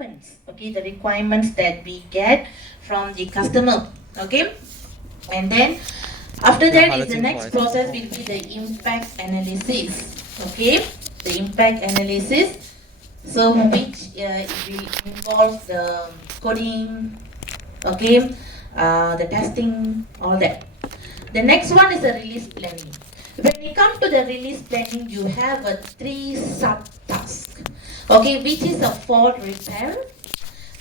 requirements, okay, the requirements that we get from the customer, okay. And then after that is the next process will be the impact analysis, okay, the impact analysis. So which it will involve the coding, okay, the testing, all that. The next one is the release planning. When you come to the release planning, you have a 3 sub-tasks, okay, which is a fault repair,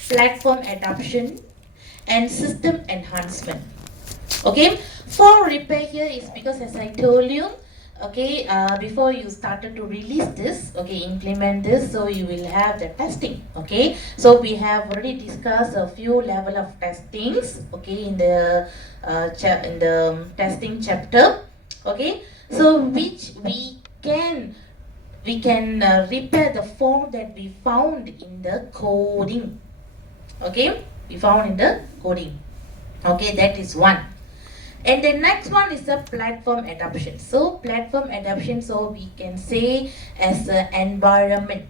platform adoption, and system enhancement. Okay, for repair here is because, as I told you, okay, before you started to release this, okay, implement this, so you will have the testing, okay. So we have already discussed a few level of testings, okay, in the testing chapter, okay. So which we can repair the fault that we found in the coding, okay, we found in the coding, okay, that is one. And the next one is the platform adoption. So platform adoption, so we can say as an environment,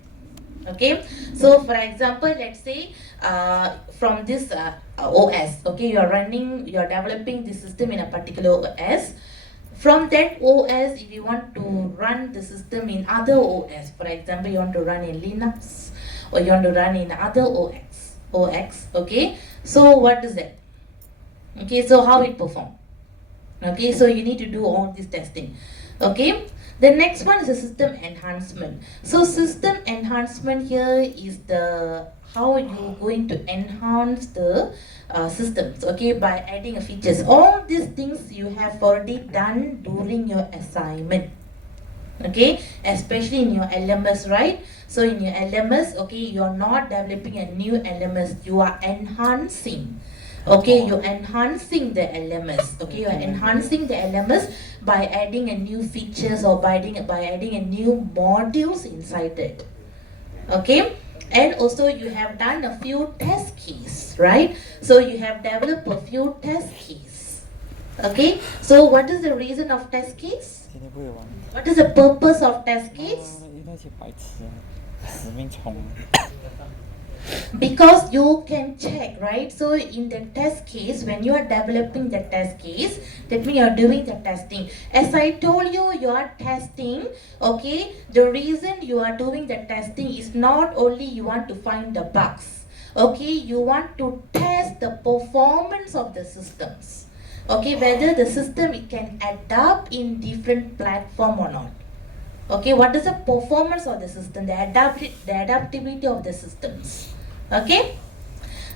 okay. So for example, let's say from this OS, okay, you are developing the system in a particular OS. From that OS, if you want to run the system in other OS, for example, you want to run in Linux or you want to run in other OS, okay. So what is that? Okay, so how it perform? Okay, so you need to do all this testing, okay. The next one is the system enhancement. So system enhancement here is the how you going to enhance the systems, okay, by adding a features. All these things you have already done during your assignment, okay, especially in your LMS, right? So in your LMS, okay, you're not developing a new LMS, you are enhancing. Okay, you're enhancing the LMS. Okay, you're enhancing the LMS by adding a new features or by adding a new modules inside it. Okay, and also you have done a few test keys, right? So you have developed a few test keys. Okay, so what is the reason of test keys? What is the purpose of test keys? Because you can check, right? So in the test case, when you are developing the test case, that means you are doing the testing. As I told you, you are testing, okay? The reason you are doing the testing is not only you want to find the bugs, okay? You want to test the performance of the systems, okay? Whether the system it can adapt in different platform or not. Okay, what is the performance of the system, the adaptability of the systems, okay?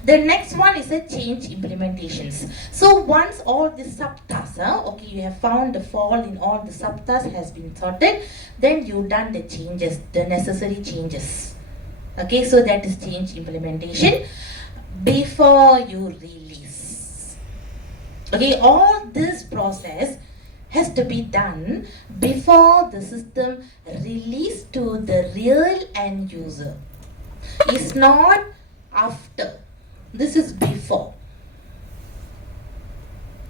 The next one is a change implementations. So once all the subtasks, okay, you have found the fault in all the subtasks has been sorted, then you done the changes, the necessary changes. Okay, so that is change implementation before you release. Okay, all this process has to be done before the system released to the real end user. It's not after. This is before.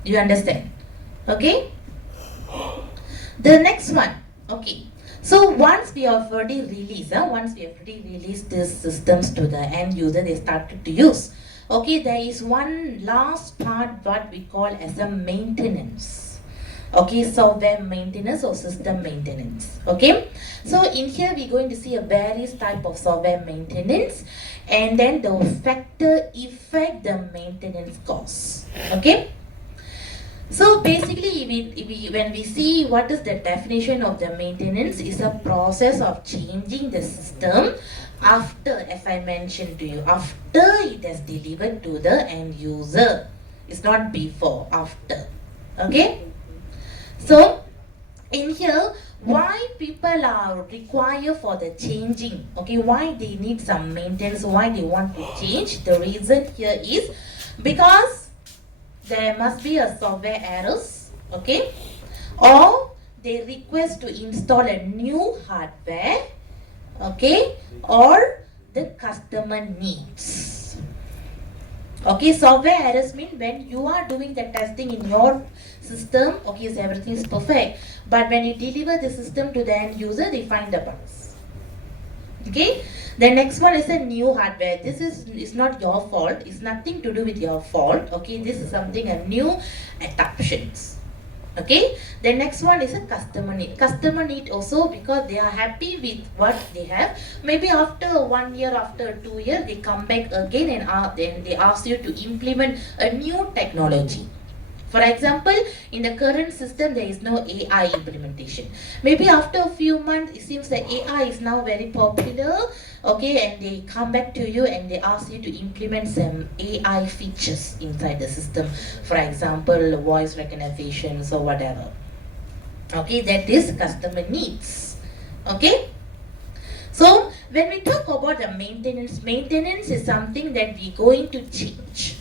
You understand? Okay? The next one. Okay. So once we have already released these systems to the end user, they started to use. Okay, there is one last part what we call as a maintenance. Okay, software maintenance or system maintenance. Okay, so in here we're going to see a various type of software maintenance, and then the factor affect the maintenance costs. Okay, so basically when we see what is the definition of the maintenance, is a process of changing the system after, as I mentioned to you, after it has delivered to the end user. It's not before, after. Okay. So in here, why people are required for the changing, okay, why they need some maintenance, why they want to change, the reason here is because there must be a software errors, okay, or they request to install a new hardware, okay, or the customer needs. Okay, software errors mean when you are doing the testing in your system, okay, so everything is perfect. But when you deliver the system to the end user, they find the bugs. Okay. The next one is a new hardware. This is not your fault. It's nothing to do with your fault. Okay. This is something a new adoptions. Okay. The next one is a customer need. Customer need also because they are happy with what they have. Maybe after 1 year, after 2 years, they come back again and then they ask you to implement a new technology. For example, in the current system, there is no AI implementation. Maybe after a few months, it seems that AI is now very popular, okay, and they come back to you and they ask you to implement some AI features inside the system. For example, voice recognitions or whatever. Okay, that is customer needs. Okay. So, when we talk about the maintenance is something that we're going to change.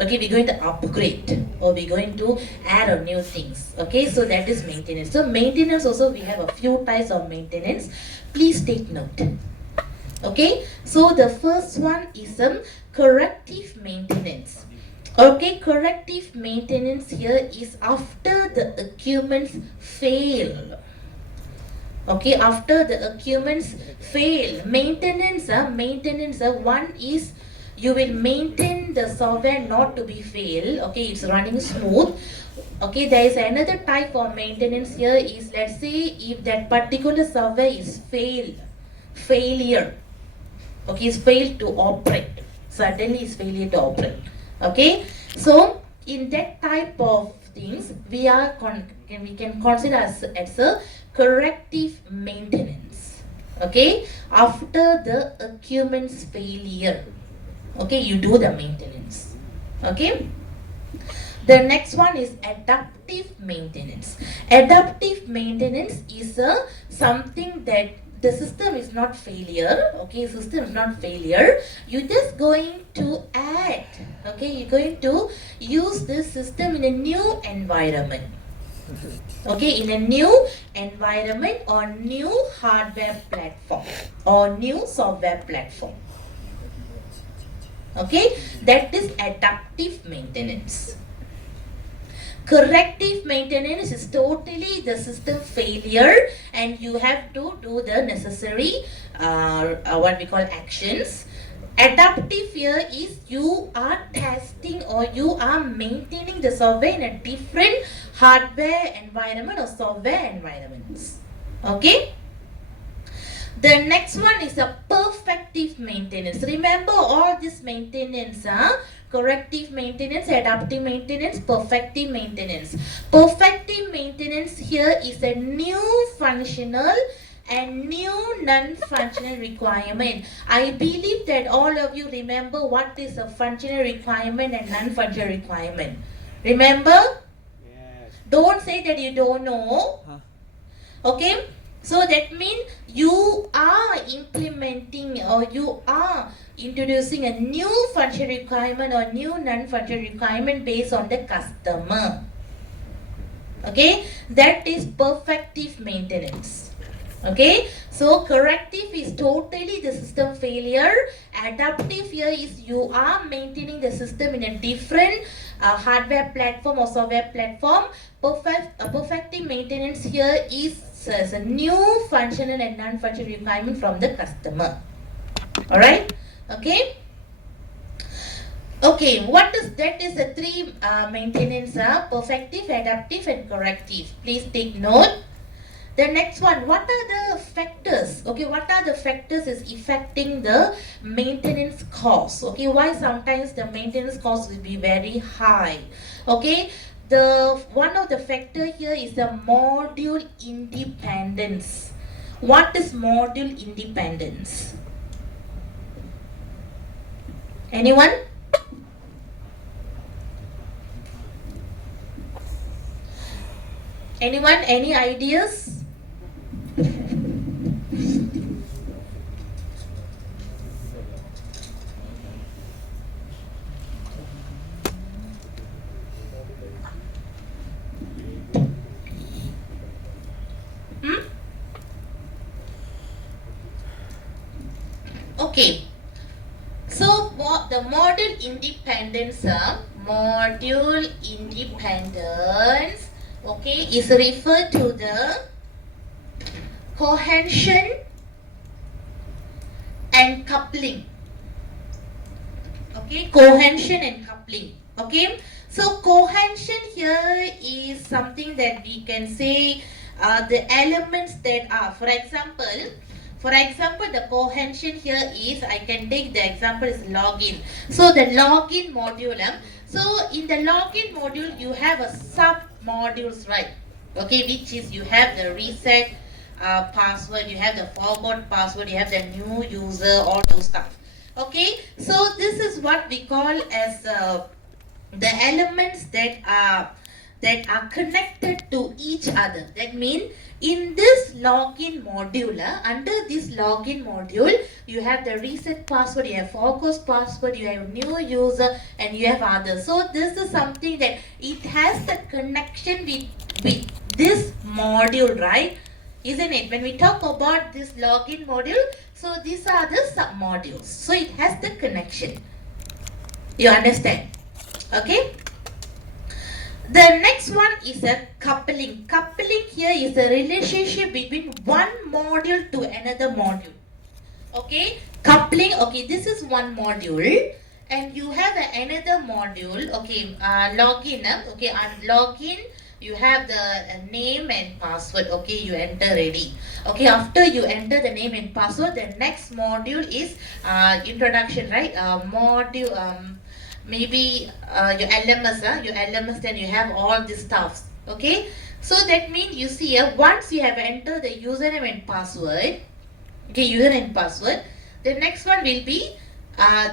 Okay, we're going to upgrade or we're going to add on new things. Okay, so that is maintenance. So maintenance also we have a few types of maintenance. Please take note. Okay, so the first one is corrective maintenance. Okay, corrective maintenance here is after the equipments fail. Okay, after the equipments fail, maintenance, one is you will maintain the software not to be fail. Okay, it's running smooth. Okay, there is another type of maintenance here is, let's say if that particular software is failure. Okay, it's failed to operate. Suddenly it's failure to operate. Okay, so in that type of things we can consider as a corrective maintenance. Okay, after the equipment's failure. Okay, you do the maintenance. Okay. The next one is adaptive maintenance. Adaptive maintenance is something that the system is not failure. Okay, system is not failure. You're just going to add. Okay, you're going to use this system in a new environment. Okay, in a new environment or new hardware platform or new software platform. Okay, that is adaptive maintenance. Corrective maintenance is totally the system failure and you have to do the necessary what we call actions. Adaptive here is you are testing or you are maintaining the software in a different hardware environment or software environments. Okay. The next one is a perfective maintenance. Remember all this maintenance, corrective maintenance, adaptive maintenance, perfective maintenance. Perfective maintenance here is a new functional and new non-functional requirement. I believe that all of you remember what is a functional requirement and non-functional requirement. Remember? Yes. Don't say that you don't know. Okay? So that means you are implementing or you are introducing a new functional requirement or new non-functional requirement based on the customer. Okay, that is perfective maintenance. Okay, so corrective is totally the system failure. Adaptive here is you are maintaining the system in a different hardware platform or software platform. Perfective maintenance here is a new functional and non-functional requirement from the customer. Alright, okay. Okay, what is that is the three maintenance, perfective, adaptive and corrective. Please take note. The next one, what are the factors? Okay, what are the factors is affecting the maintenance cost? Okay, why sometimes the maintenance cost will be very high? Okay, one of the factor here is the module independence. What is module independence? Anyone? Anyone? Any ideas? Okay. So the module independence, okay, is referred to the cohesion and coupling. Okay, cohesion and coupling. Okay, so cohesion here is something that we can say the elements that are, for example, the cohesion here is, I can take the example is login. So the login module, so in the login module you have a sub modules, right? Okay, which is you have the reset password, you have the forgot password, you have the new user, all those stuff. Okay, so this is what we call as the elements that are connected to each other. That means in this login module, under this login module, you have the reset password, you have forgot password, you have new user, and you have others. So this is something that it has the connection with this module, right? Isn't it? When we talk about this login module, so these are the sub modules. So it has the connection. You understand? Okay. The next one is a coupling. Coupling here is a relationship between one module to another module. Okay, coupling. Okay, this is one module, and you have another module. Okay, login. Okay, on login you have the name and password. Okay, you enter ready. Okay, after you enter the name and password, the next module is introduction, right? Module. Maybe your LMS, your LMS, then you have all these stuffs. Okay, so that means you see here, once you have entered the username and password, okay, username and password, the next one will be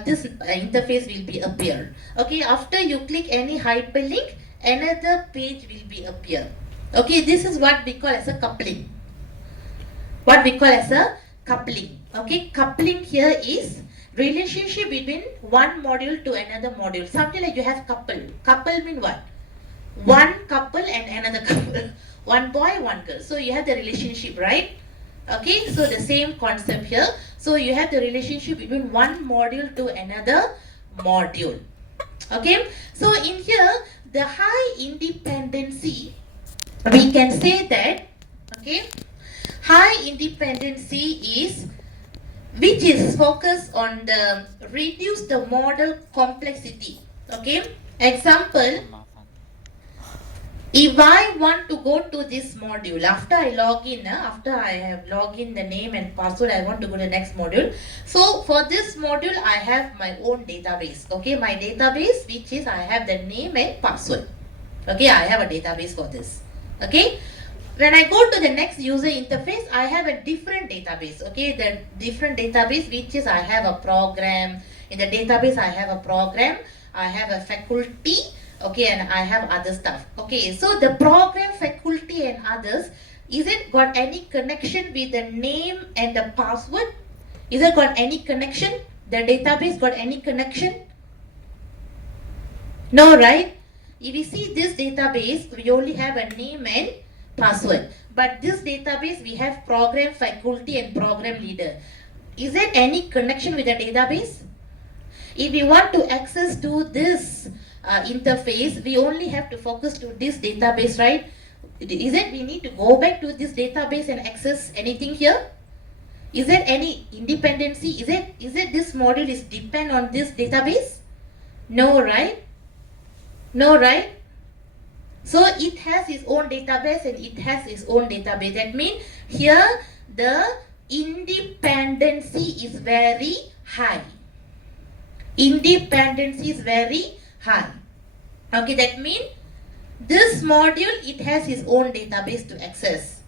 this interface will be appear. Okay, after you click any hyperlink, another page will be appear. Okay, this is what we call as a coupling. What we call as a coupling. Okay, coupling here is relationship between one module to another module. Something like you have couple. Couple mean what? One couple and another couple. One boy, one girl. So you have the relationship, right? Okay, so the same concept here. So you have the relationship between one module to another module. Okay, so in here, the high independency, we can say that, okay, high independency is which is focused on the reduce the model complexity. Okay, example, if I want to go to this module, after I log in, after I have logged in the name and password, I want to go to the next module. So for this module, I have my own database. Okay, my database, which is I have the name and password. Okay, I have a database for this. Okay, when I go to the next user interface, I have a different database. Okay, the different database, which is I have a program. In the database, I have a program. I have a faculty. Okay, and I have other stuff. Okay, so the program, faculty, and others, is it got any connection with the name and the password? Is it got any connection? The database got any connection? No, right? If we see this database, we only have a name and password. But this database, we have program, faculty, and program leader. Is there any connection with the database? If we want to access to this interface, we only have to focus to this database, right? Is it we need to go back to this database and access anything here? Is there any independency? Is it this module is depend on this database? No, right? No, right? So it has its own database and it has its own database. That means here the independency is very high. Independency is very high. Okay, that means this module, it has its own database to access,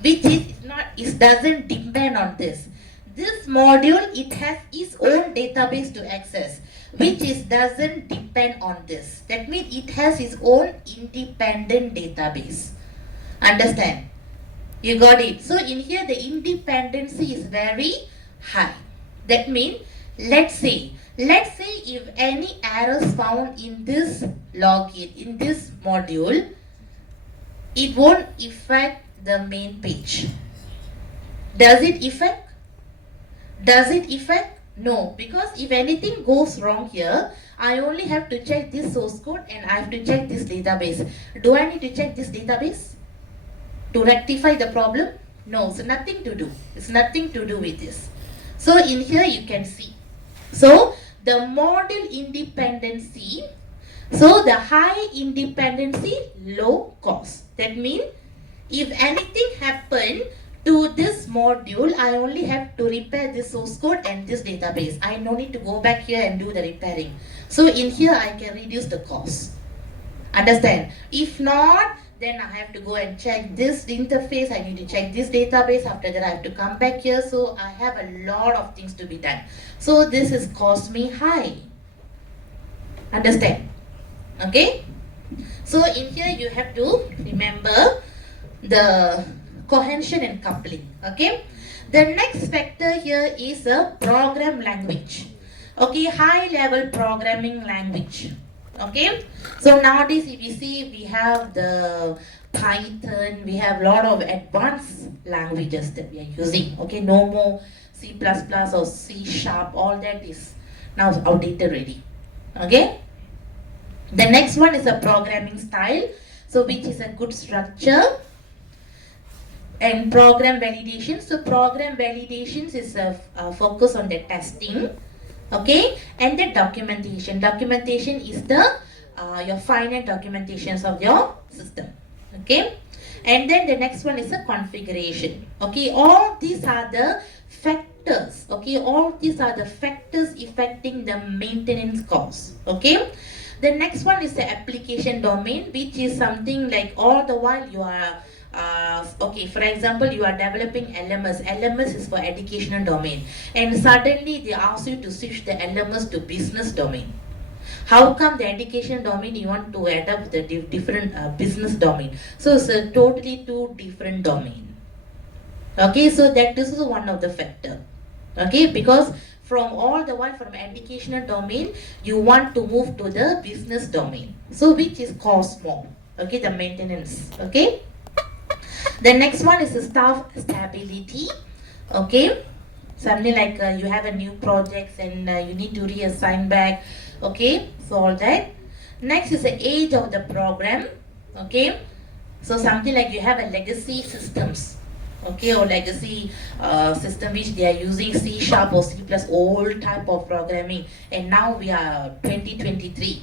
which is not, it doesn't depend on this. This module, it has its own database to access, which is doesn't depend on this. That means it has its own independent database. Understand? You got it? So in here, the independency is very high. That means, let's say if any errors found in this login, in this module, it won't affect the main page. Does it affect? Does it affect? No, because if anything goes wrong here, I only have to check this source code and I have to check this database. Do I need to check this database to rectify the problem? No, it's nothing to do. It's nothing to do with this. So in here you can see. So the model independency, so the high independency, low cost. That means if anything happen to this module, I only have to repair this source code and this database. I no need to go back here and do the repairing. So in here I can reduce the cost. Understand? If not, then I have to go and check this interface, I need to check this database, after that I have to come back here, so I have a lot of things to be done. So this is cost me high. Understand? Okay? So in here you have to remember the cohesion and coupling. Okay? The next factor here is a program language. Okay, high level programming language. Okay, so nowadays if you see, we have the Python, we have a lot of advanced languages that we are using. Okay, no more C++ or C sharp, all that is now outdated already. Okay, the next one is a programming style, so which is a good structure and program validation. So program validations is a focus on the testing. Okay, and the documentation. Documentation is the your finite documentations of your system. Okay, and then the next one is the configuration. Okay, all these are the factors. Okay, all these are the factors affecting the maintenance cost. Okay, the next one is the application domain, which is something like all the while you are okay, for example, you are developing LMS. LMS is for educational domain, and suddenly they ask you to switch the LMS to business domain. How come the education domain you want to adapt the different business domain? So it's a totally two different domain. Okay, so that this is one of the factor. Okay, because from all the while from educational domain you want to move to the business domain. So which is cost more. Okay, the maintenance. Okay. The next one is the staff stability. Okay, something like you have a new projects and you need to reassign back. Okay, so all that. Next is the age of the program. Okay, so something like you have a legacy systems. Okay, or legacy system which they are using C sharp or C plus, old type of programming, and now we are 2023.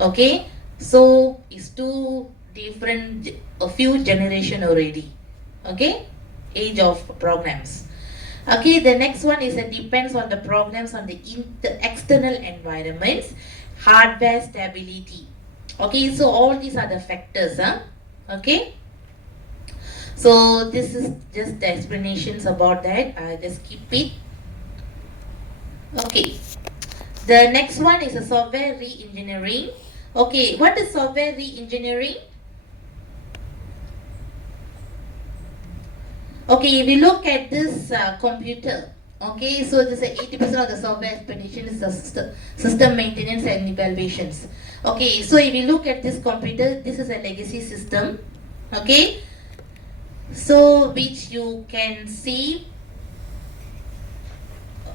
Okay, so it's two different, a few generation already. Okay, age of programs. Okay, the next one is it depends on the programs on the external environments, hardware stability. Okay, so all these are the factors. Okay, so this is just the explanations about that. I just keep it. Okay, the next one is a software re-engineering. Okay, what is software re-engineering? Okay, if you look at this computer, okay, so this is 80% of the software explanation is the system maintenance and evaluations. Okay, so if you look at this computer, this is a legacy system. Okay, so which you can see.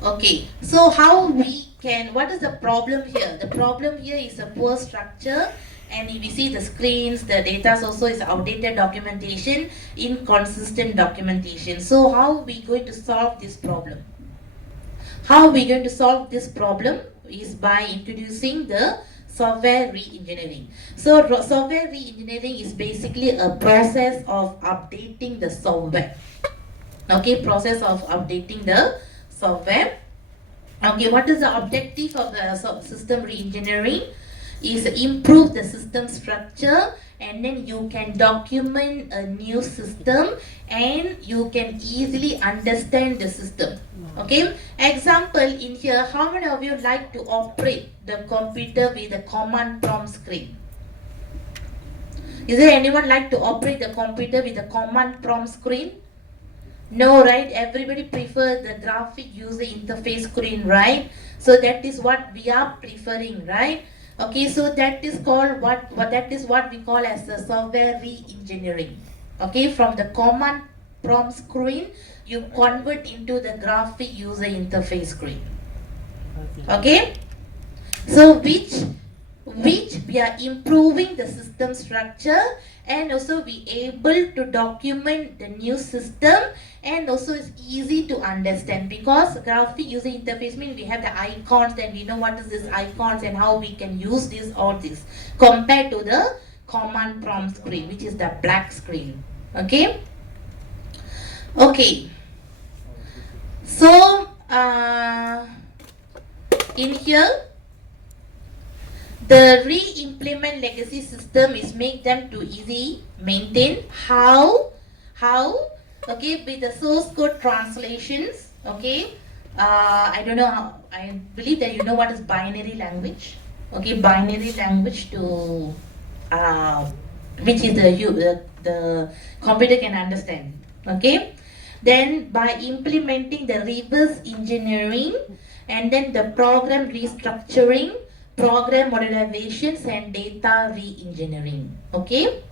Okay, so how we can, what is the problem here? The problem here is a poor structure, and if you see the screens, the data also is outdated documentation, inconsistent documentation. So how are we going to solve this problem? How are we going to solve this problem is by introducing the software re-engineering. So software re-engineering is basically a process of updating the software. Okay, process of updating the software. Okay, what is the objective of the system re-engineering? Is improve the system structure, and then you can document a new system and you can easily understand the system. Okay, example in here, how many of you like to operate the computer with a command prompt screen? Is there anyone like to operate the computer with a command prompt screen? No, right? Everybody prefers the graphic user interface screen, right? So that is what we are preferring, right? Okay, so that is called what we call as the software re-engineering. Okay, from the command prompt screen, you convert into the graphic user interface screen. Okay, so which we are improving the system structure, and also we able to document the new system, and also it's easy to understand because graphic user interface means we have the icons and we know what is this icons and how we can use this all this compared to the command prompt screen, which is the black screen. Okay. Okay. So in here, the re-implement legacy system is make them to easy maintain. How? Okay, with the source code translations. Okay, I don't know how. I believe that you know what is binary language. Okay, binary language to which is the computer can understand. Okay, then by implementing the reverse engineering and then the program restructuring, program modularizations and data re-engineering. Okay,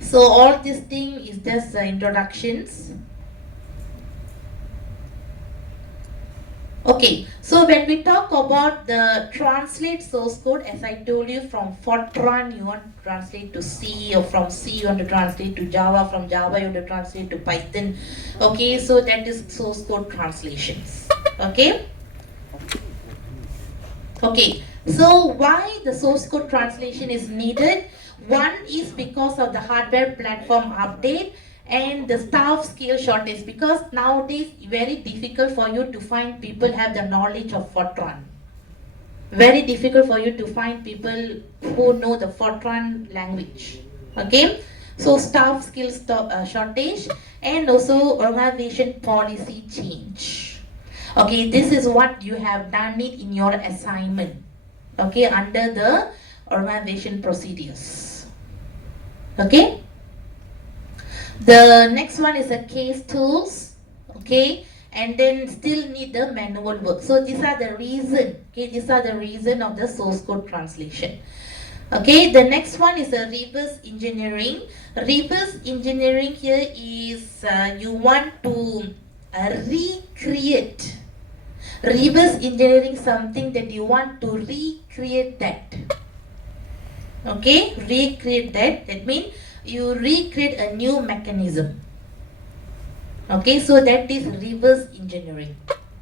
so all this thing is just introductions. Okay, so when we talk about the translate source code, as I told you, from Fortran you want to translate to C, or from C you want to translate to Java, from Java you want to translate to Python. Okay, so that is source code translations. Okay. Okay, so why the source code translation is needed? One is because of the hardware platform update and the staff skill shortage, because nowadays very difficult for you to find people have the knowledge of Fortran. Very difficult for you to find people who know the Fortran language. Okay, so staff skills shortage and also organization policy change. Okay, this is what you have done it in your assignment. Okay, under the organization procedures. Okay. The next one is a case tools. Okay, and then still need the manual work. So these are the reason. Okay, these are the reason of the source code translation. Okay, the next one is a reverse engineering. Reverse engineering here is you want to recreate. Reverse engineering something that you want to recreate that. Okay, recreate that. That means you recreate a new mechanism. Okay, so that is reverse engineering.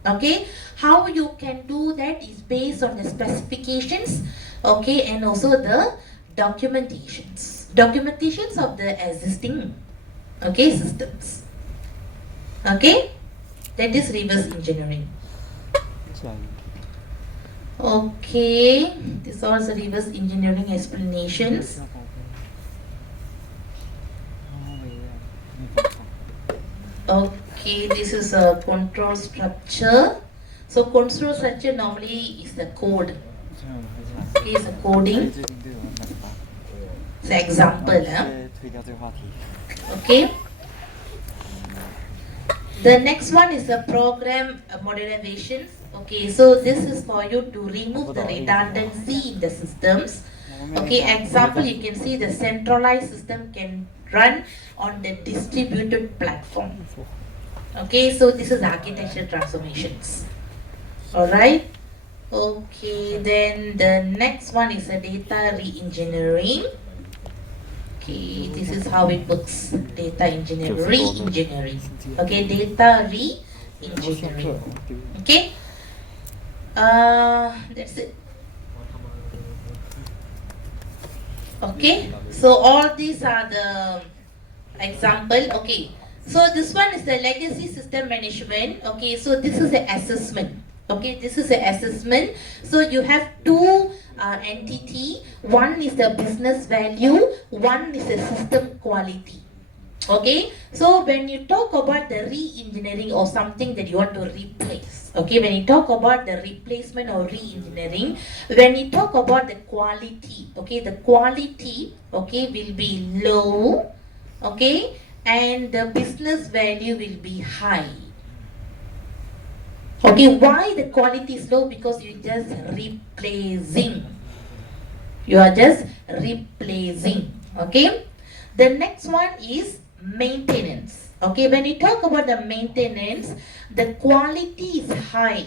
Okay, how you can do that is based on the specifications. Okay, and also the documentations of the existing systems. Okay, that is reverse engineering. Okay, this are the reverse engineering explanations. Okay, this is a control structure. So control structure normally is the code. Okay, it's a coding. It's an example. Okay. The next one is the program modularizations. Okay, so this is for you to remove the redundancy in the systems. Okay, example, you can see the centralized system can run on the distributed platform. Okay, so this is architecture transformations. Alright. Okay, then the next one is a data re-engineering. Okay, this is how it works. Data engineering, re-engineering. Okay, data re-engineering. Okay. That's it. Okay, so all these are the example. Okay, so this one is the legacy system management. Okay, so this is the assessment. Okay, this is the assessment. So you have two entity. One is the business value. One is the system quality. Okay, so when you talk about the re-engineering or something that you want to replace, okay, when you talk about the replacement or re-engineering, when you talk about the quality, okay, the quality, okay, will be low, okay, and the business value will be high. Okay, why the quality is low? Because you're just replacing. You are just replacing. Okay, the next one is maintenance. Okay, when you talk about the maintenance, the quality is high.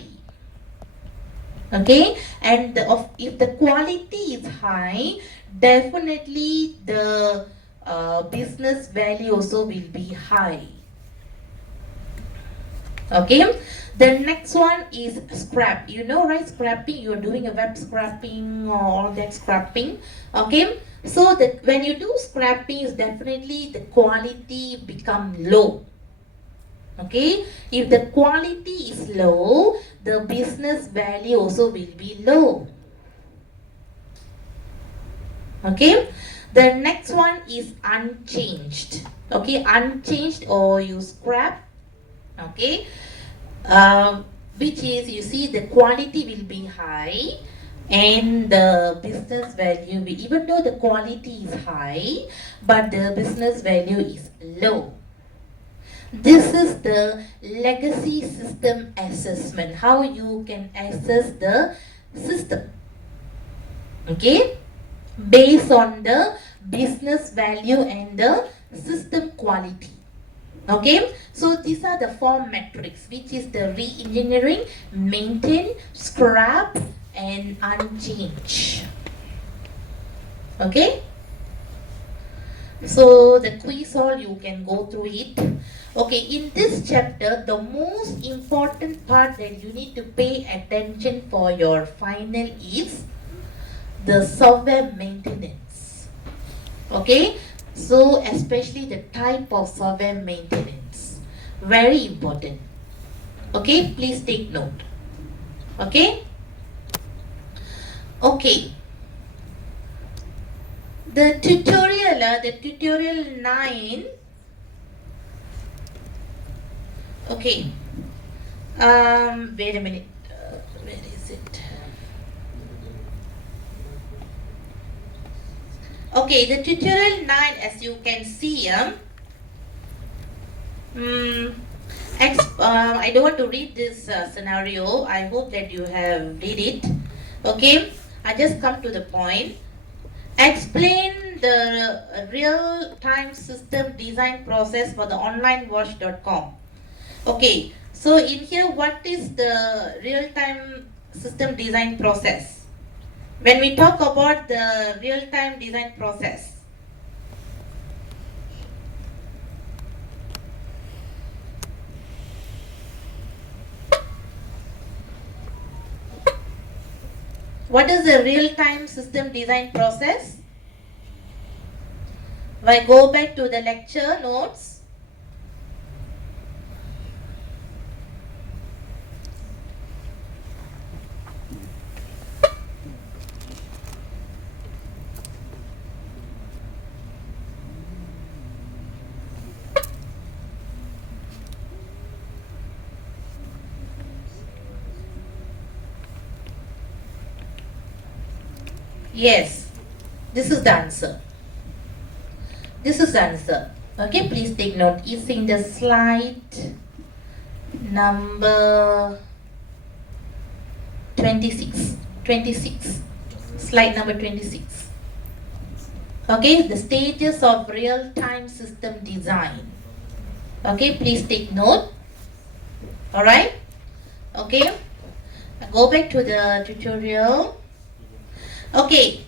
Okay, and if the quality is high, definitely the business value also will be high. Okay, the next one is scrap. You know, right? Scrapping. You're doing a web scrapping or all that scrapping. Okay, so that when you do scrapping, is definitely the quality become low. Okay, if the quality is low, the business value also will be low. Okay, the next one is unchanged. Okay, unchanged or you scrap. Okay, which is, you see, the quality will be high and the business value will, even though the quality is high but the business value is low. This is the legacy system assessment, how you can assess the system, okay, based on the business value and the system quality. Okay, so these are the four metrics, which is the re-engineering, maintain, scrap, and unchange. Okay, so the quiz, all you can go through it. Okay, in this chapter, the most important part that you need to pay attention for your final is the software maintenance. Okay, so especially the type of software maintenance, very important. Okay, please take note. Okay, okay, the tutorial 9. Okay, wait a minute, where is it? Okay, the tutorial 9, as you can see, I don't want to read this scenario. I hope that you have read it. Okay, I just come to the point. Explain the real-time system design process for the onlinewatch.com. Okay, so in here, what is the real-time system design process? When we talk about the real-time design process, what is the real-time system design process? If I go back to the lecture notes, yes, this is the answer. This is the answer. Okay, please take note. It's in the slide number 26. 26. Slide number 26. Okay, the stages of real-time system design. Okay, please take note. Alright? Okay, go back to the tutorial. Okay.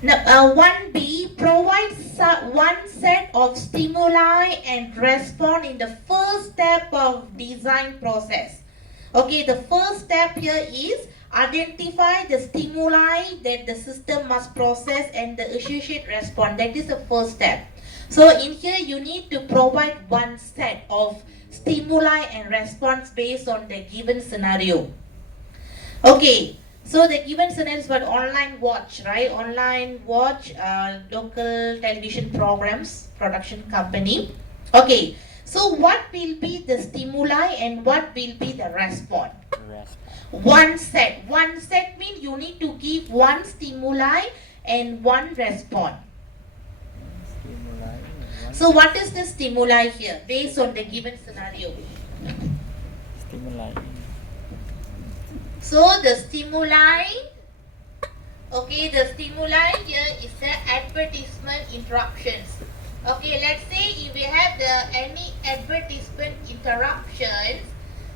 Now, 1B provides one set of stimuli and response in the first step of design process. Okay, the first step here is identify the stimuli that the system must process and the associated response. That is the first step. So in here, you need to provide one set of stimuli and response based on the given scenario. Okay, so the given scenario is for online watch, right? Online watch, local television programs, production company. Okay, so what will be the stimuli and what will be the response? One set. One set means you need to give one stimuli and one response. So what is the stimuli here based on the given scenario? Stimuli. So the stimuli, okay, the stimuli here is the advertisement interruptions. Okay, let's say if we have any advertisement interruptions,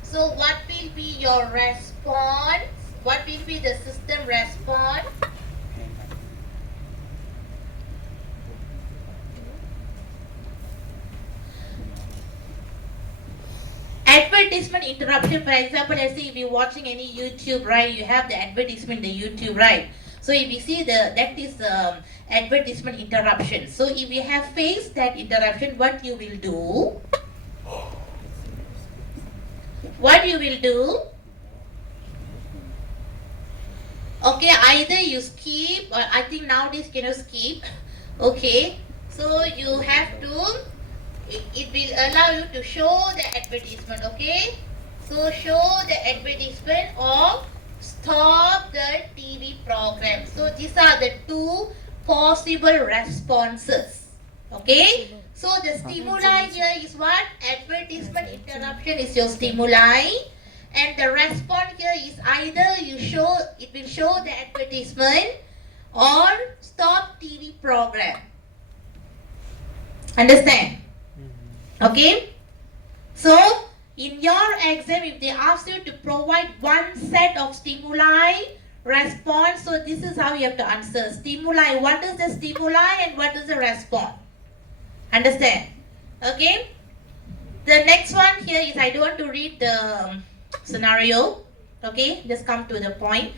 so what will be your response? response, what will be the system response? Advertisement interruption, for example, let's say if you're watching any YouTube, right, you have the advertisement in the YouTube, right? So if you see that is advertisement interruption. So if you have faced that interruption, what you will do? What you will do? Okay, either you skip, or I think nowadays cannot skip. Okay, so you have to, it will allow you to show the advertisement. Okay, so show the advertisement or stop the TV program. So these are the two possible responses. Okay, so the stimuli here is what? Advertisement interruption is your stimuli, and the response here is either it will show the advertisement or stop TV program. Understand? Okay, so in your exam, if they ask you to provide one set of stimuli response, so this is how you have to answer. Stimuli, what is the stimuli and what is the response? Understand? Okay, the next one here is, I don't want to read the scenario. Okay, just come to the point.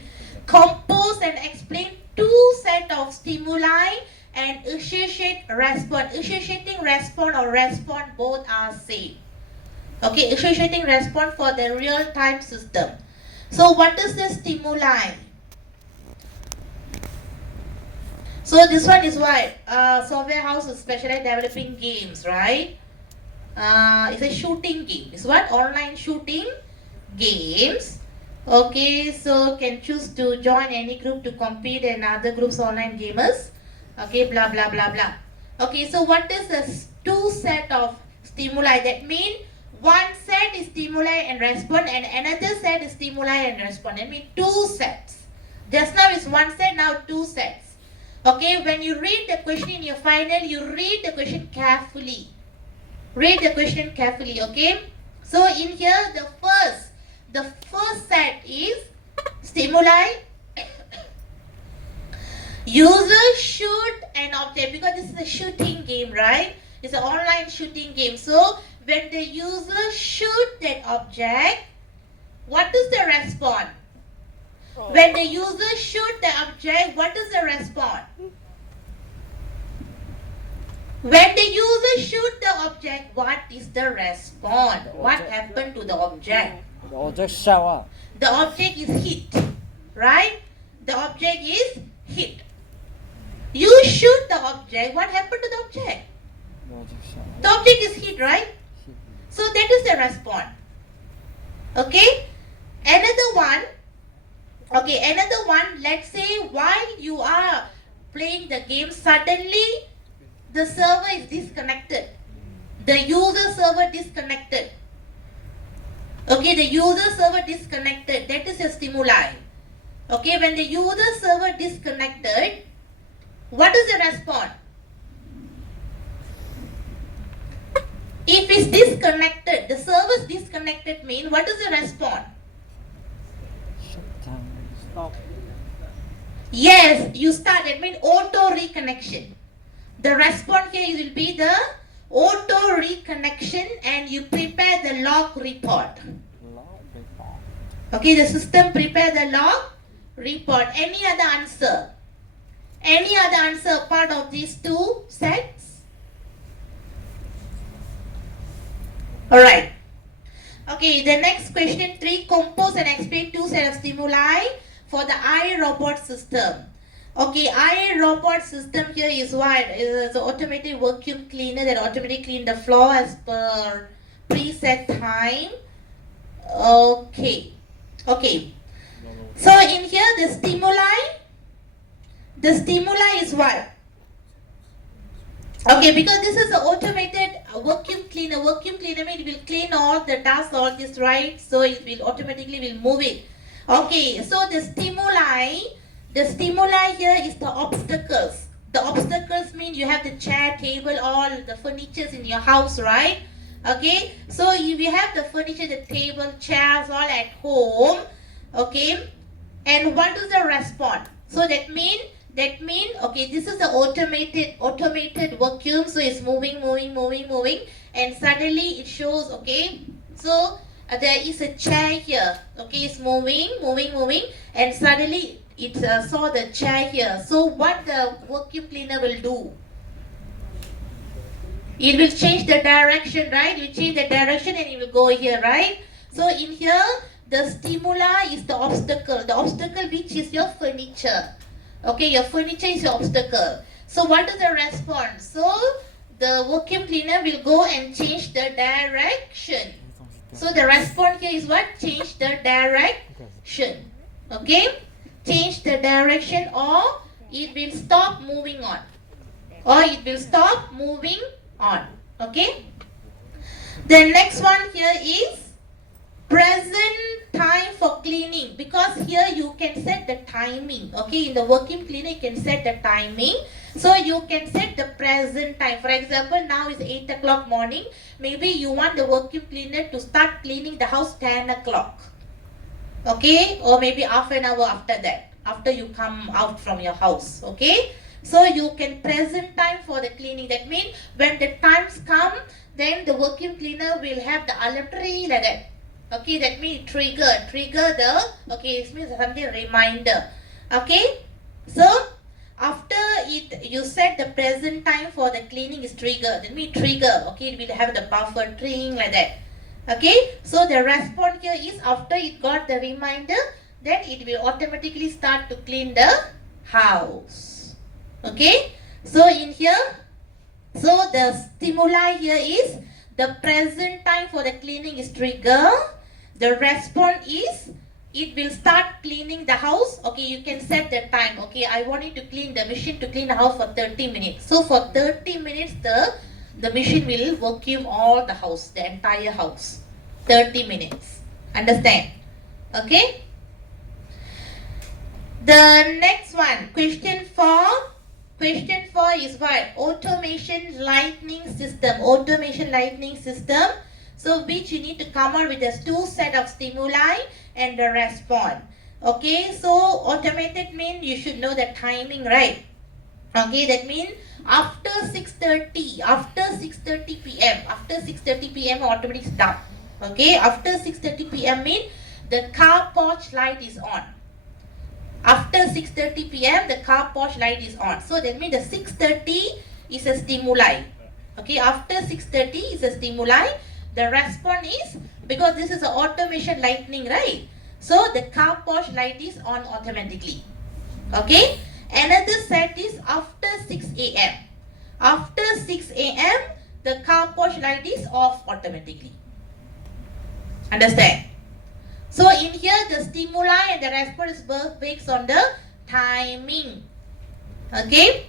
Compose and explain two set of stimuli and associate response. Associating response or response, both are same. Okay, associating response for the real-time system. So what is the stimuli? So this one is what? Software house is specialized developing games, right? It's a shooting game. It's what? Online shooting games. Okay, so can choose to join any group to compete in other groups online gamers. Okay, blah blah blah blah. Okay, so what is the two set of stimuli? That means one set is stimuli and response, and another set is stimuli and response. That means two sets. Just now is one set, now two sets. Okay, when you read the question in your final, you read the question carefully. Read the question carefully, okay? So in here, the first set is stimuli. User shoot an object, because this is a shooting game, right? It's an online shooting game. So when the user shoot that object, what is the response? When the user shoot the object, what is the response? When the user shoot the object, what is the response? What happened to the object? The object shell. The object is hit, right? The object is hit. You shoot the object, what happened to the object? The object shell. The object is hit, right? So that is the response. Okay? Another one, let's say while you are playing the game, suddenly the server is disconnected. The user server disconnected. Okay, the user server disconnected. That is a stimuli. Okay, when the user server disconnected, what is the response? If it's disconnected, the server is disconnected means what is the response? Shut down. Stop. Yes, you start. That means auto reconnection. The response here will be the auto reconnection, and you prepare the log report. Log report. Okay, the system prepare the log report. Any other answer? Any other answer part of these two sets? Alright. Okay, the next question 3. Compose and explain two sets of stimuli for the iRobot system. Okay, iRobot system here is what? It is an automated vacuum cleaner that automatically clean the floor as per preset time. Okay. So in here the stimuli is what? Okay, because this is an automated vacuum cleaner. Vacuum cleaner means it will clean all the dust, all this, right? So it will automatically move it. Okay, so the stimuli here is the obstacles. The obstacles mean you have the chair, table, all the furnitures in your house, right? Okay, so if you have the furniture, the table, chairs all at home, Okay, and what is the response? So that mean okay, this is the automated vacuum, so it's moving, and suddenly it shows, okay, so there is a chair here, okay, it's moving, and suddenly it saw the chair here. So what the vacuum cleaner will do? It will change the direction, right? You change the direction and it will go here, right? So in here, the stimuli is the obstacle. The obstacle which is your furniture. Okay, your furniture is your obstacle. So what is the response? So the vacuum cleaner will go and change the direction. So the response here is what? Change the direction. Okay? Change the direction, or it will stop moving on. Or it will stop moving on. Okay? The next one here is present time for cleaning, because here you can set the timing. Okay, in the vacuum cleaner you can set the timing, so you can set the present time. For example, now is 8 o'clock morning. Maybe you want the vacuum cleaner to start cleaning the house 10 o'clock. Okay, or maybe half an hour after that, after you come out from your house. Okay, so you can present time for the cleaning. That means when the times come, then the vacuum cleaner will have the alarm like that. Okay, that means trigger the, okay, it means something reminder. Okay, so after it, you set the present time for the cleaning is trigger. That means trigger. Okay, it will have the buffer ring like that. Okay, so the response here is after it got the reminder, then it will automatically start to clean the house. Okay, so in here, so the stimuli here is the present time for the cleaning is trigger. The response is it will start cleaning the house. Okay, you can set the time. Okay, I want it to clean the machine to clean the house for 30 minutes. So for 30 minutes, the machine will vacuum all the house, the entire house. 30 minutes. Understand? Okay. The next one, question 4. Question 4 is what? Automation lightning system. Automation lightning system. So which you need to come out with the two set of stimuli and the response. Okay, so automated means you should know the timing, right? Okay, that means after 6:30 p.m. After 6:30 p.m. automatic start. Okay, after 6:30 p.m. means the car porch light is on. After 6:30 p.m. the car porch light is on. So that means the 6:30 is a stimuli. Okay, after 6:30 is a stimuli. The response is, because this is an automation lightning, right? So the car porch light is on automatically. Okay. Another set is after 6 a.m. After 6 a.m. the car porch light is off automatically. Understand? So in here the stimuli and the response is based on the timing. Okay.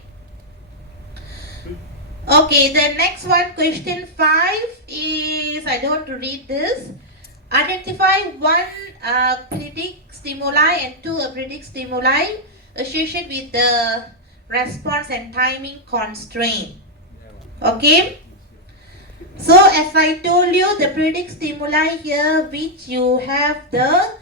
Okay, the next one, question 5 is, I don't want to read this. Identify one predict stimuli and two predict stimuli associated with the response and timing constraint. Okay. So as I told you, the predict stimuli here, which you have the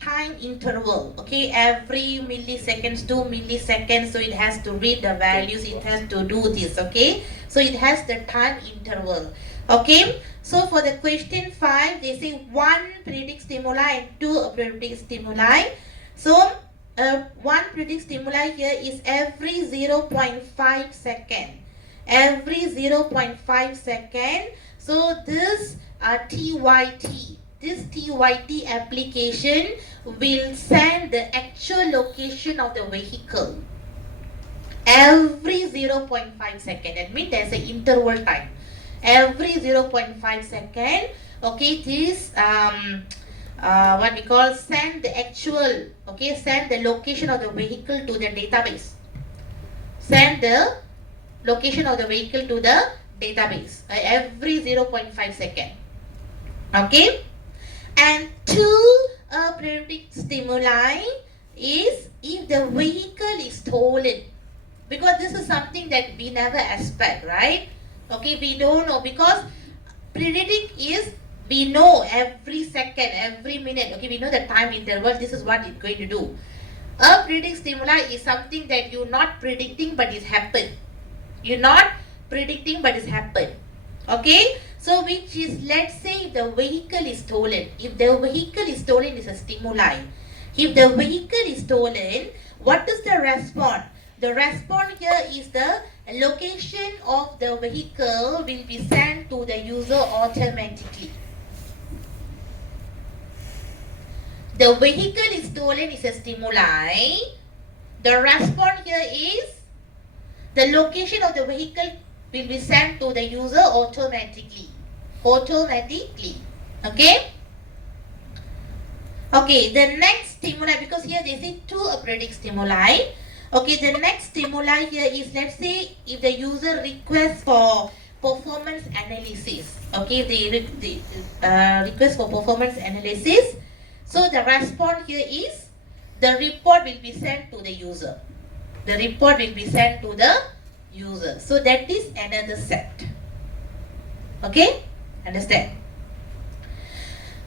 time interval. Okay, every milliseconds, 2 milliseconds, so it has to read the values, it has to do this. Okay, so it has the time interval. Okay, so for the question 5, they say one predict stimuli and two predict stimuli. So one predict stimuli here is every 0.5 second. Every 0.5 second. So this TYT, this TYT application will send the actual location of the vehicle every 0.5 second. That means there's an interval time. Every 0.5 second, okay, this what we call send the actual, okay, send the location of the vehicle to the database. Send the location of the vehicle to the database every 0.5 second. Okay, and two predict stimuli is if the vehicle is stolen, because this is something that we never expect, right? Okay, we don't know, because predict is We know every second, every minute, okay, we know the time interval, this is what it's going to do. A predicting stimuli is something that you're not predicting but it's happened. You're not predicting but it's happened. Okay, so which is, let's say if the vehicle is stolen. If the vehicle is stolen is a stimuli. If the vehicle is stolen, what is the response? The response here is the location of the vehicle will be sent to the user automatically. The vehicle is stolen is a stimuli. The response here is the location of the vehicle will be sent to the user automatically. Automatically. Okay? Okay, the next stimuli, because here they say two predict stimuli. Okay, the next stimuli here is, let's say if the user requests for performance analysis. Okay, they request for performance analysis. So the response here is the report will be sent to the user. The report will be sent to the user. So that is another set. Okay, understand?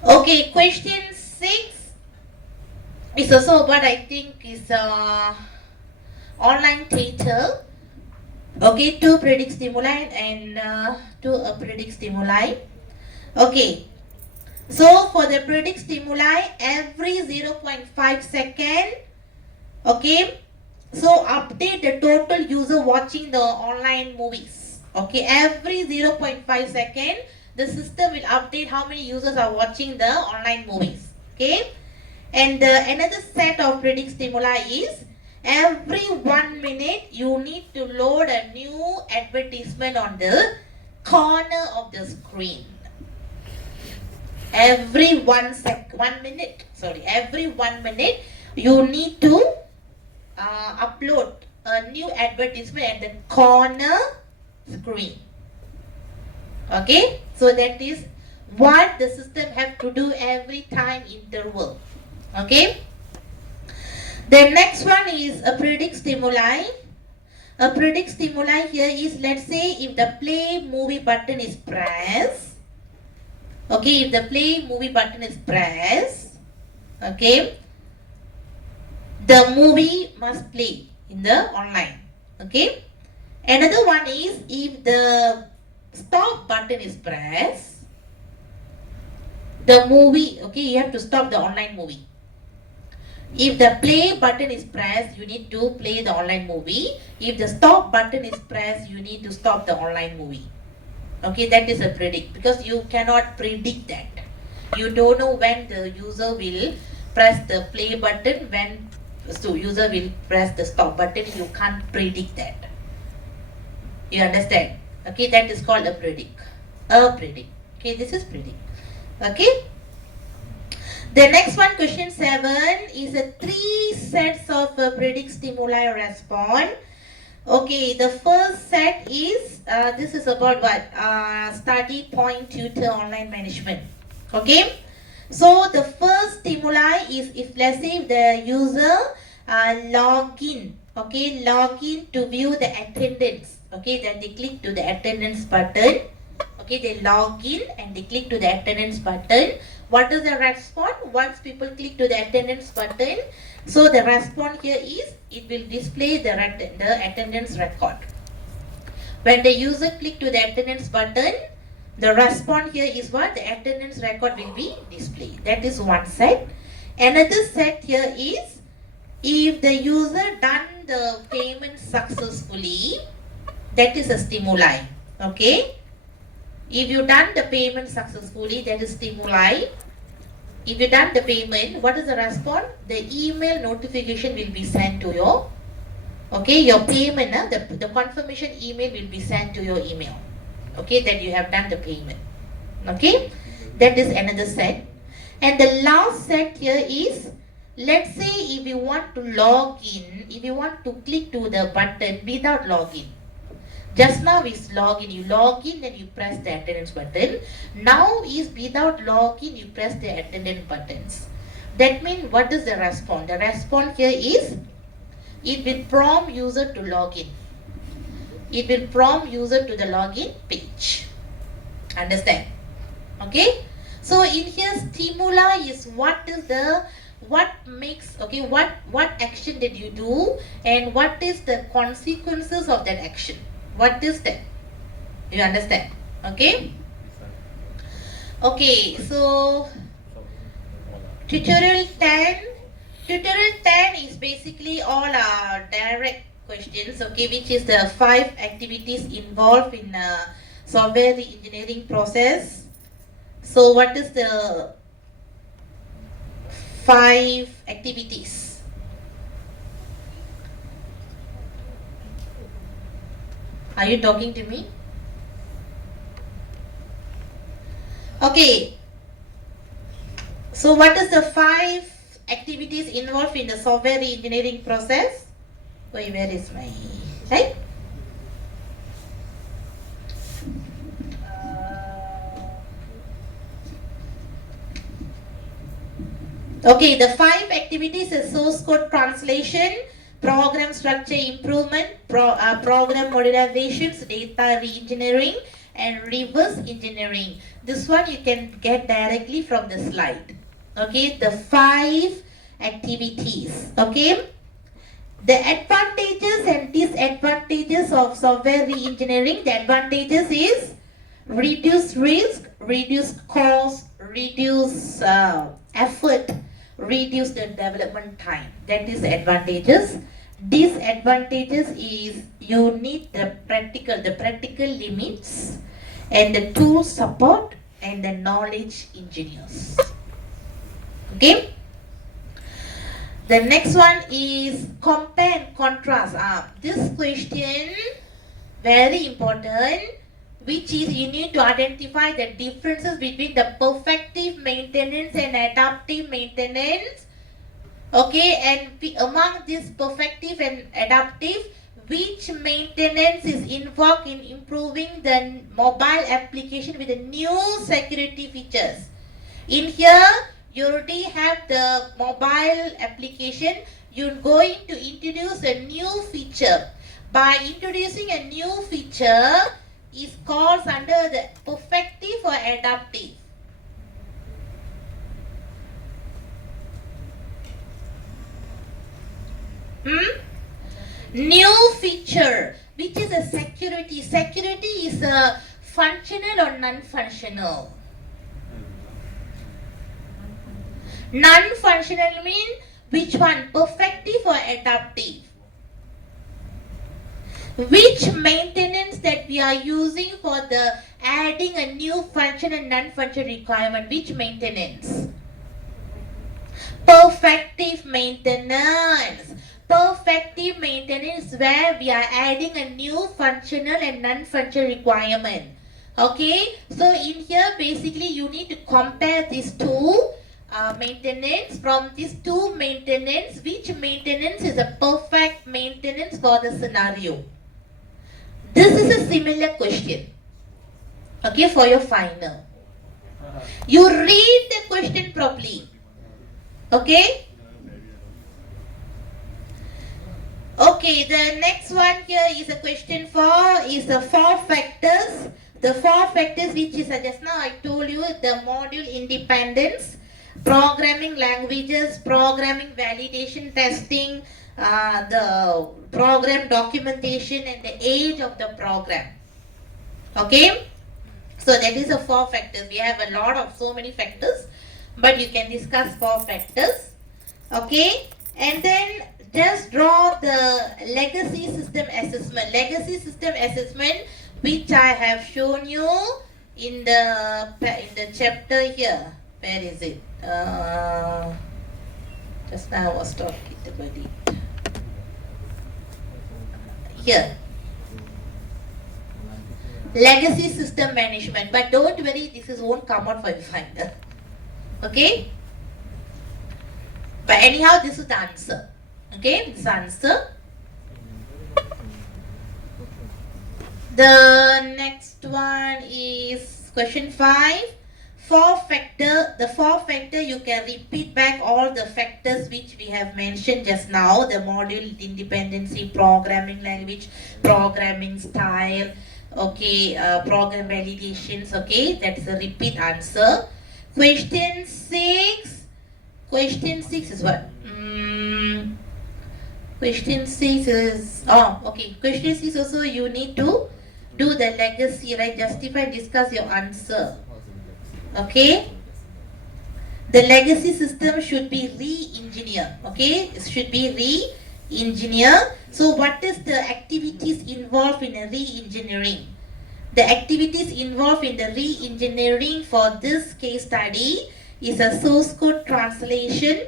Okay, question 6 is also what I think is online theater. Okay, two predict stimuli and two predict stimuli. Okay, so for the predict stimuli, every 0.5 second, okay, so update the total user watching the online movies. Okay, every 0.5 second, the system will update how many users are watching the online movies. Okay, and another set of predict stimuli is every 1 minute you need to load a new advertisement on the corner of the screen. Every 1 minute, every 1 minute you need to upload a new advertisement at the corner screen. Okay, so that is what the system have to do every time interval. Okay, the next one is a predict stimuli. A predict stimuli here is, let's say if the play movie button is pressed. Okay, if the play movie button is pressed, okay, the movie must play in the online. Okay, another one is if the stop button is pressed, the movie, okay, you have to stop the online movie. If the play button is pressed, you need to play the online movie. If the stop button is pressed, you need to stop the online movie. Okay, that is a predict, because you cannot predict that. You don't know when the user will press the play button, when so user will press the stop button. You can't predict that. You understand? Okay, that is called a predict. A predict. Okay, this is predict. Okay. The next one, question 7, is a 3 sets of predict stimuli response. Okay, the first set is, this is about what? Study point tutor online management. Okay, so the first stimuli is, if let's say if the user log in, okay, log in to view the attendance. Okay, then they click to the attendance button. Okay, they log in and they click to the attendance button. What is the response? Once people click to the attendance button, so the response here is, it will display the attendance record. When the user click to the attendance button, the response here is what? The attendance record will be displayed. That is one set. Another set here is, if the user done the payment successfully, that is a stimuli. Okay, if you done the payment successfully, that is stimuli. If you done the payment, what is the response? The email notification will be sent to your, okay, your payment, the confirmation email will be sent to your email. Okay, that you have done the payment. Okay, that is another set. And the last set here is, let's say if you want to log in, if you want to click to the button without login. Just now is login, you log in and you press the attendance button. Now is without login, you press the attendance buttons. That means what is the response? The response here is, it will prompt user to log in. It will prompt user to the login page. Understand? Okay? So in here, stimuli is what makes, okay, what action did you do and what is the consequences of that action? What is that? You understand? Okay? Okay, so tutorial 10. Tutorial 10 is basically all our direct questions, okay, which is the 5 activities involved in software engineering process. So what is the 5 activities? Are you talking to me? Okay. So what is the 5 activities involved in the software engineering process? Wait, where is my, right? Okay, the 5 activities is source code translation, program structure improvement, program modularizations, data re-engineering, and reverse engineering. This one you can get directly from the slide. Okay, the 5 activities. Okay, the advantages and disadvantages of software re-engineering. The advantages is reduce risk, reduce cost, reduce effort, reduce the development time. That is advantages. Disadvantages is you need the practical limits and the tool support and the knowledge engineers. Okay. The next one is compare and contrast. This question very important, which is you need to identify the differences between the perfective maintenance and adaptive maintenance. Okay, and among this perfective and adaptive, which maintenance is involved in improving the mobile application with the new security features? In here, you already have the mobile application. You're going to introduce a new feature. By introducing a new feature, is called under the perfective or adaptive. New feature, which is a security. Security is a functional or non-functional. Non-functional mean which one? Perfective or adaptive? Which maintenance that we are using for the adding a new function and non-functional requirement? Which maintenance? Perfective maintenance. Perfective maintenance where we are adding a new functional and non-functional requirement. Okay, so in here basically you need to compare these two maintenance. From these two maintenance, which maintenance is a perfect maintenance for the scenario? This is a similar question, okay, for your final. You read the question properly, okay? Okay, the next one here is a question is the 4 factors. The 4 factors which is just now I told you, the module independence, programming languages, programming validation testing, the program documentation and the age of the program. Okay, so that is the 4 factors. We have a lot of so many factors, but you can discuss 4 factors. Okay, and then just draw the legacy system assessment. Legacy system assessment, which I have shown you in the chapter here. Where is it? Just now I was talking about it. Here. Legacy system management. But don't worry, this won't come out for you final. Okay? But anyhow, this is the answer. Okay, this answer. The next one is question 5. 4 factor. The 4 factor, you can repeat back all the factors which we have mentioned just now. The module independency, programming language, programming style, okay, program validations, okay, that is a repeat answer. Question 6. Question 6 is what? Question 6 is, okay. Question 6 also you need to do the legacy, right? Justify, discuss your answer. Okay? The legacy system should be re-engineered. Okay? It should be re-engineered. So what is the activities involved in a re-engineering? The activities involved in the re-engineering for this case study is a source code translation,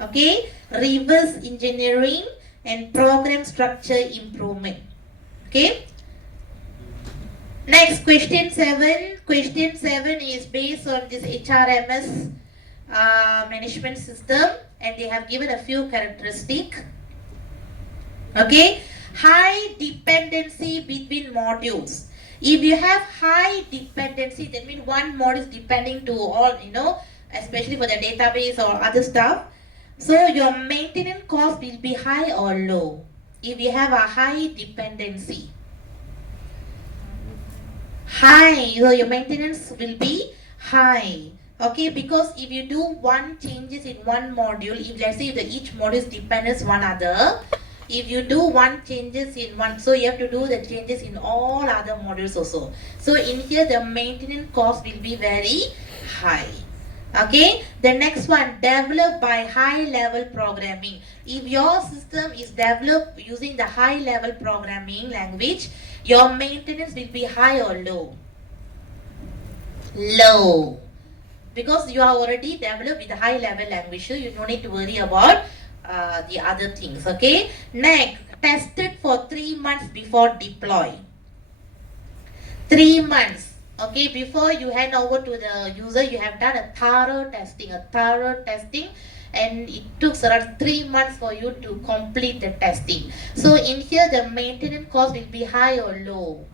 okay, reverse engineering, and program structure improvement. Okay. Next, question 7. Question 7 is based on this HRMS management system, and they have given a few characteristics. Okay, high dependency between modules. If you have high dependency, that means one module is depending to all, especially for the database or other stuff. So your maintenance cost will be high or low if you have a high dependency. High, so your maintenance will be high. Okay, because if you do one changes in one module, if let's say each module is dependent one other, if you do one changes in one, so you have to do the changes in all other modules also. So in here the maintenance cost will be very high. Okay, the next one, developed by high level programming. If your system is developed using the high level programming language, your maintenance will be high or low? Low. Because you are already developed with a high level language, so you don't need to worry about the other things. Okay, next, tested for 3 months before deploy. 3 months. Okay, before you hand over to the user, you have done a thorough testing, and it took around 3 months for you to complete the testing. So in here, the maintenance cost will be high or low?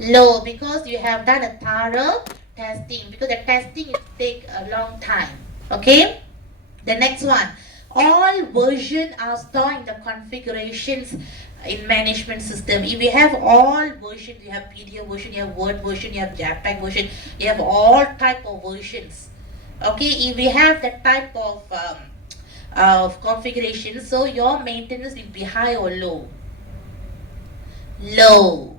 Low, because you have done a thorough testing, because the testing it take a long time. Okay, the next one, all versions are stored in the configurations in management system. If you have all versions, you have PDF version, you have Word version, you have JPEG version, you have all type of versions. Okay, if you have that type of configuration, so your maintenance will be high or low? Low.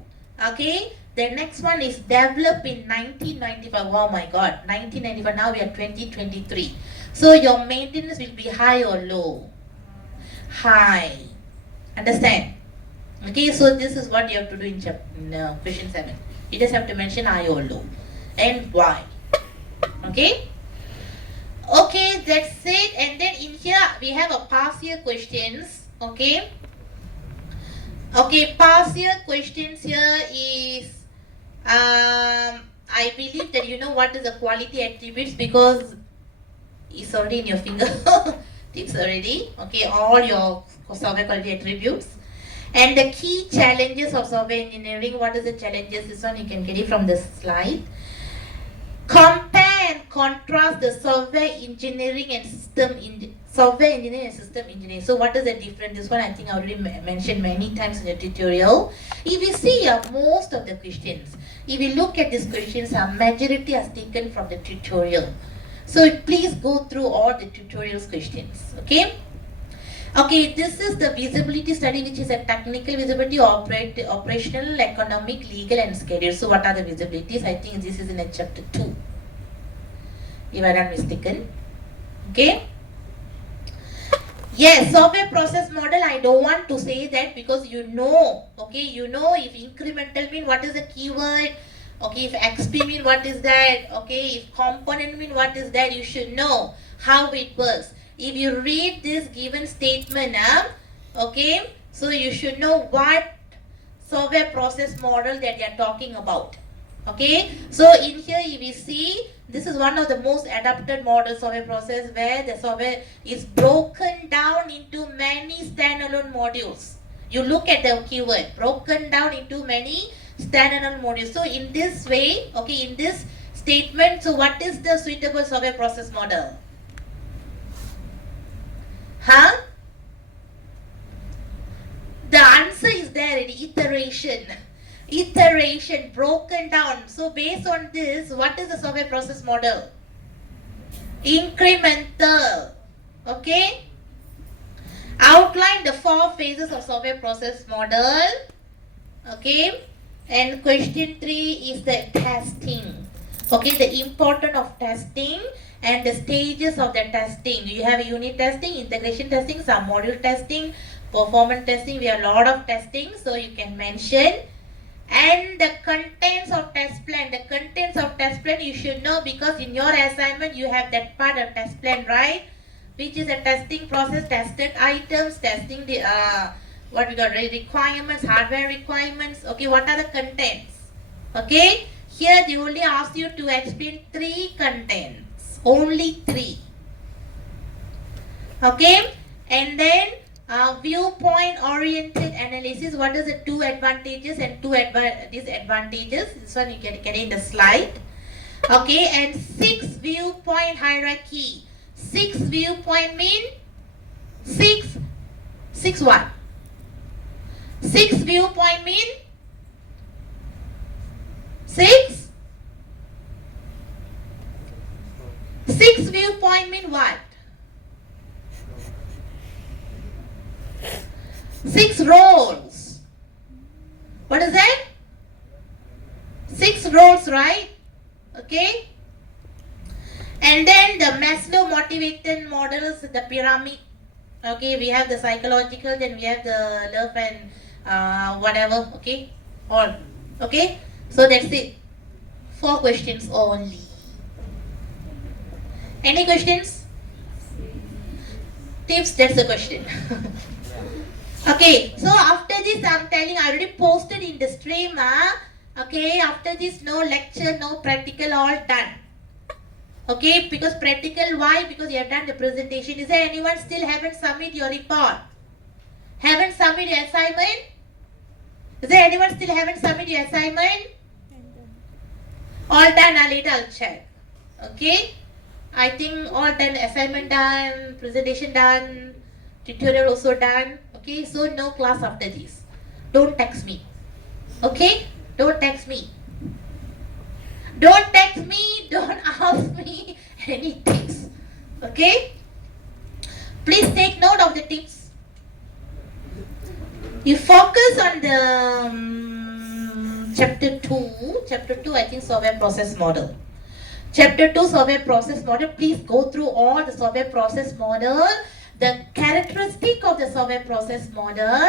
Okay, the next one is developed in 1995. Oh my god, 1995, now we are 2023. So your maintenance will be high or low? High. Understand? Okay, so this is what you have to do in question 7. You just have to mention high or low and why. Okay? Okay, that's it. And then in here we have a past year questions. Okay? Okay, past year questions here is I believe that you know what is the quality attributes because it's already in your finger tips already. Okay, all your software quality attributes. And the key challenges of software engineering. What is the challenges? This one you can get it from the slide. Compare and contrast the software engineering and system engineering. So what is the difference? This one I think I already mentioned many times in the tutorial. If you see most of the questions, if you look at these questions, a majority is taken from the tutorial. So please go through all the tutorials questions. Okay. Okay, this is the visibility study, which is a technical visibility, operational, economic, legal, and schedule. So what are the visibilities? I think this is in chapter 2, if I'm not mistaken. Okay. Yes, software process model, I don't want to say that because you know, okay, you know if incremental mean what is the keyword, okay, if XP mean what is that, okay, if component mean what is that, you should know how it works. If you read this given statement, okay, so you should know what software process model that they are talking about. Okay, so in here if we see, this is one of the most adapted model software process where the software is broken down into many standalone modules. You look at the keyword, broken down into many standalone modules. So in this way, okay, in this statement, so what is the suitable software process model? Huh? The answer is there in iteration. iteration broken down. So based on this, what is the software process model? Incremental. Okay. Outline the 4 phases of software process model. Okay. And question 3 is the testing. Okay, the importance of testing and the stages of the testing. You have unit testing, integration testing, some module testing, performance testing. We have a lot of testing, so you can mention. And the contents of test plan. The contents of test plan you should know, because in your assignment you have that part of test plan, right? Which is a testing process, tested items, testing the what we got, requirements, hardware requirements. Okay, what are the contents? Okay, here they only ask you to explain 3 contents, only 3. Okay, and then viewpoint oriented analysis. What is the 2 advantages and 2 disadvantages? This one you can get in the slide. Okay, and 6 viewpoint hierarchy. 6 viewpoint mean 6 what? 6 viewpoint mean 6 viewpoint mean what? 6 roles. What is that? 6 roles, right? Okay. And then the Maslow motivated models, the pyramid. Okay, we have the psychological, then we have the love and whatever. Okay, all. Okay, so that's it. 4 questions only. Any questions? Tips, that's the question. Okay, so after this I'm telling, I already posted in the stream. Okay, after this no lecture, no practical, all done. Okay, because practical, why? Because you have done the presentation. Is there anyone still haven't submitted your report? Haven't submitted your assignment? Is there anyone still haven't submitted your assignment? All done, later I'll check. Okay, I think all done, assignment done, presentation done, tutorial also done. Okay, so no class after this. Don't text me. Okay, don't text me. Don't text me, don't ask me anything. Okay? Please take note of the tips. You focus on the chapter 2. Chapter 2, I think, software process model. Chapter 2, software process model. Please go through all the software process model, the characteristic of the software process model.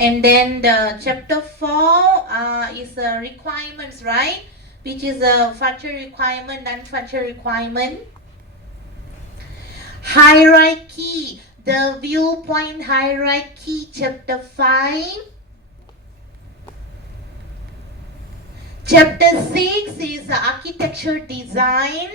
And then the chapter 4 is requirements, right? Which is a function requirement, non-function requirement. Hierarchy, the viewpoint hierarchy, chapter 5. Chapter 6 is architecture design.